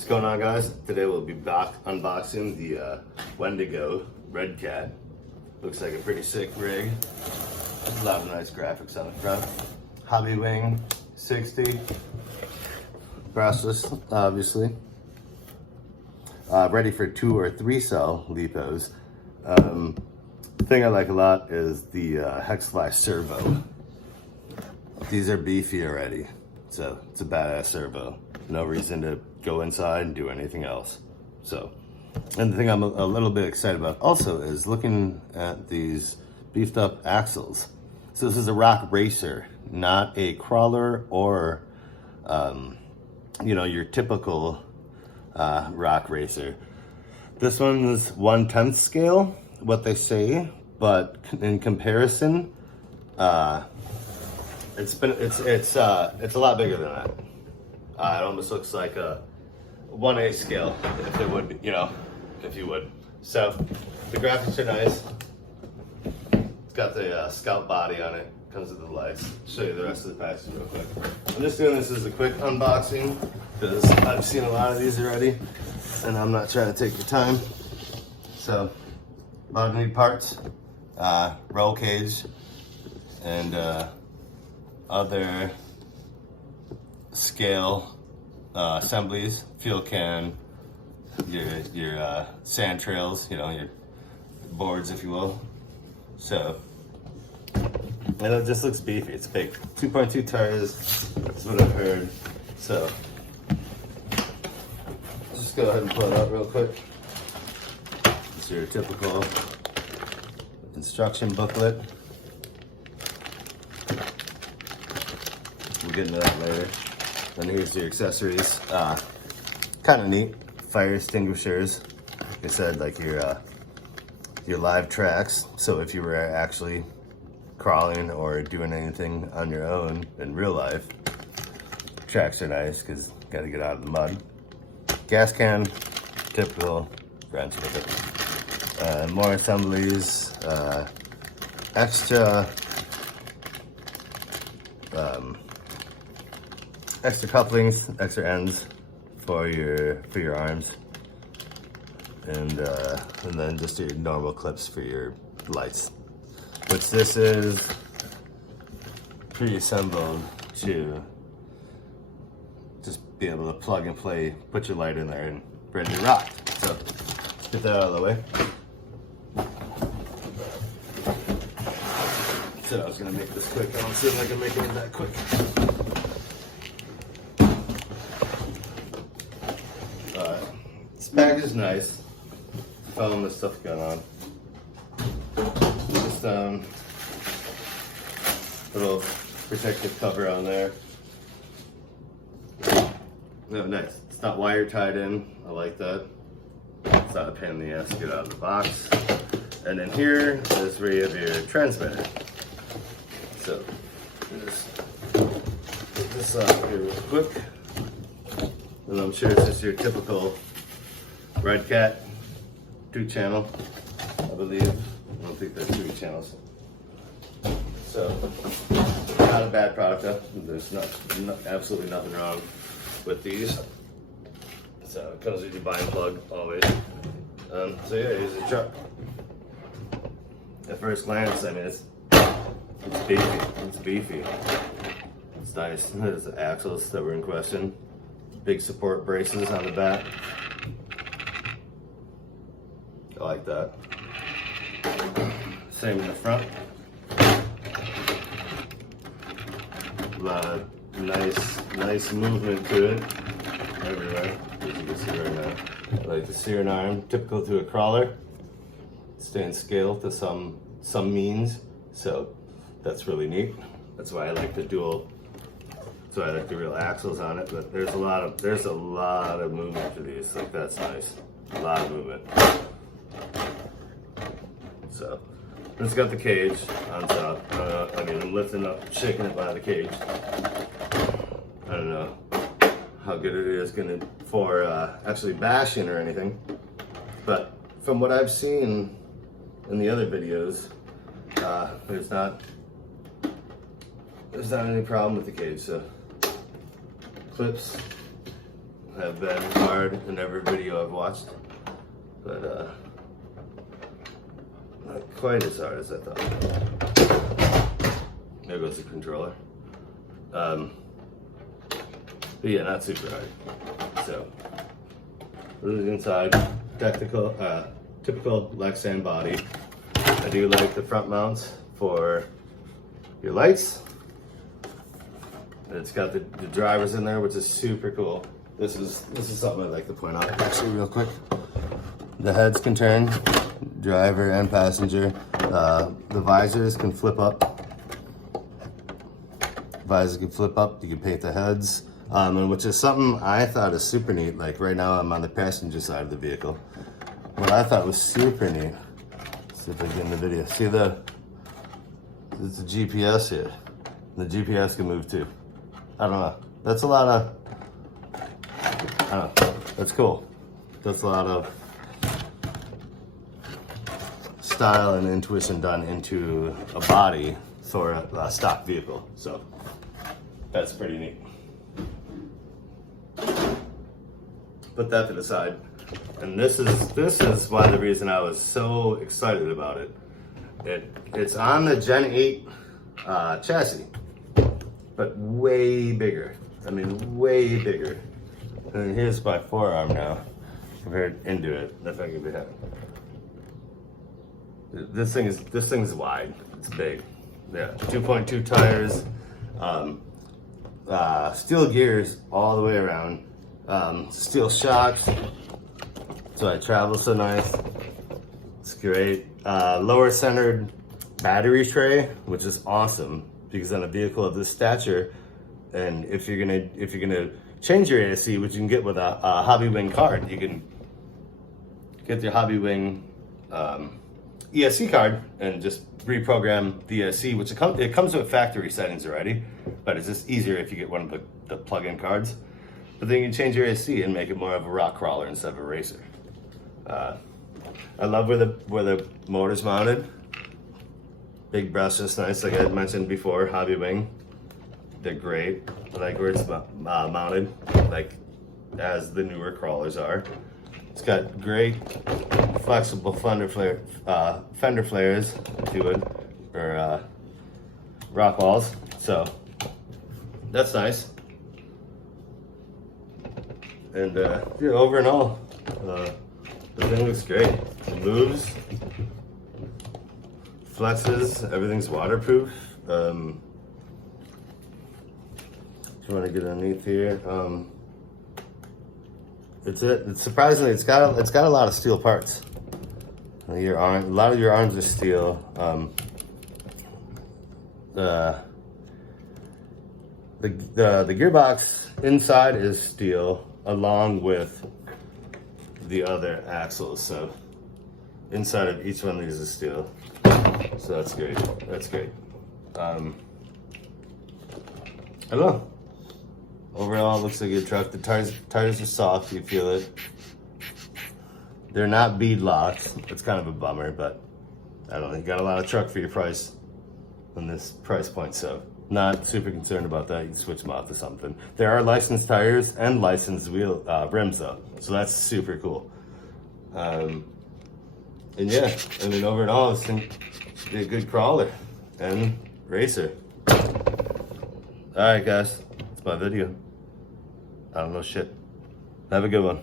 What's going on, guys? Today we'll be unboxing the Wendigo Redcat. Looks like a pretty sick rig. A lot of nice graphics on the front. Hobby wing 60. Brushless, obviously. Ready for 2 or 3 cell lipos. The thing I like a lot is the Hexfly servo. These are beefy already, so it's a badass servo. No reason to go inside and do anything else. So, and the thing I'm a little bit excited about also is looking at these beefed up axles. So this is a rock racer, not a crawler or, you know, your typical rock racer. This one is 1/10 scale, what they say, but in comparison, it's a lot bigger than that. It almost looks like a 1/8 scale, if it would be, you know, if you would. So the graphics are nice. It's got the scout body on it. Comes with the lights. Show you the rest of the package real quick. I'm just doing this as a quick unboxing because I've seen a lot of these already, and I'm not trying to take your time. So a lot of neat parts, roll cage, and other scale assemblies, fuel can, your sand trails, you know, your boards, if you will. So, and it just looks beefy. It's big. 2.2 tires. That's what I've heard. So, just go ahead and pull it out real quick. It's your typical instruction booklet. We'll get into that later. And here's your accessories. Kind of neat. Fire extinguishers. Like I said, like your live tracks. So if you were actually crawling or doing anything on your own in real life, tracks are nice because you got to get out of the mud. Gas can, typical wrench with it. More assemblies. Extra couplings, extra ends for your arms, and then just your normal clips for your lights, which this is pre-assembled to just be able to plug and play, put your light in there, and ready to rock. So get that out of the way. So I was gonna make this quick. I don't see if I can make it that quick. This package is nice. Following the stuff going on. Just little protective cover on there. No, nice. It's not wire tied in. I like that. It's not a pain in the ass to get out of the box. And then here is where you have your transmitter. So just put this off here real quick. And I'm sure it's just your typical Redcat 2-channel, I believe. I don't think there's 2 channels. So, not a bad product. There's absolutely nothing wrong with these. So it comes with your bind plug always. So yeah, here's the truck. At first glance, I mean, it's beefy. It's beefy. It's nice. There's the axles that were in question. Big support braces on the back. I like that. Same in the front. A lot of nice movement to it everywhere, as you can see right now. I like the steering arm, typical to a crawler. Staying scale to some means, so that's really neat. That's why I like the dual. That's why I like the real axles on it. But there's a lot of movement to these. Like that's nice. A lot of movement. So, it's got the cage on top. I mean, I'm lifting up, shaking it by the cage. I don't know how good it is for actually bashing or anything. But from what I've seen in the other videos, there's not any problem with the cage. So, clips have been hard in every video I've watched, but not quite as hard as I thought. There goes the controller. But yeah, not super hard. So, this is inside. Typical Lexan body. I do like the front mounts for your lights. It's got the drivers in there, which is super cool. This is something I'd like to point out actually real quick. The heads can turn, driver and passenger. The visors can flip up. Visors can flip up. You can paint the heads, and which is something I thought is super neat. Like right now, I'm on the passenger side of the vehicle. What I thought was super neat. Let's see if I can get in the video. See it's a GPS here. The GPS can move too. I don't know. That's a lot of, I don't know. That's cool. That's a lot of style and intuition done into a body for a stock vehicle. So that's pretty neat. Put that to the side. And this is why the reason I was so excited about it. It's on the Gen 8 chassis, but way bigger. I mean, way bigger. And here's my forearm now, compared into it. If I can be happy. This thing is wide. It's big. Yeah, 2.2 tires, steel gears all the way around, steel shocks. So I travel so nice. It's great. Lower centered battery tray, which is awesome because on a vehicle of this stature, and if you're gonna change your ASC, which you can get with a Hobby Wing card, you can get your Hobby Wing ESC card and just reprogram the ESC, which it comes with factory settings already, but it's just easier if you get one of the plug-in cards. But then you can change your ASC and make it more of a rock crawler instead of a racer. I love where the motor's mounted. Big brushless, nice. Like I had mentioned before, Hobby Wing, they're great. I like where it's mounted, like as the newer crawlers are. It's got great flexible fender flares, if you would, or rock walls. So that's nice. And yeah, over and all, the thing looks great. It moves, flexes, everything's waterproof. If you want to get underneath here, it's surprisingly it's got a lot of steel parts. A lot of your arms are steel. The gearbox inside is steel, along with the other axles. So inside of each one of these is steel. So that's great. That's great. I don't know. Overall, it looks like a good truck. The tires are soft. You feel it. They're not bead locks. It's kind of a bummer, but I don't know. You got a lot of truck for your price on this price point, so not super concerned about that. You can switch them out to something. There are licensed tires and licensed wheel rims though, so that's super cool. And yeah, I mean, over and all, it's gonna be a good crawler and racer. All right, guys, that's my video. I don't know shit. Have a good one.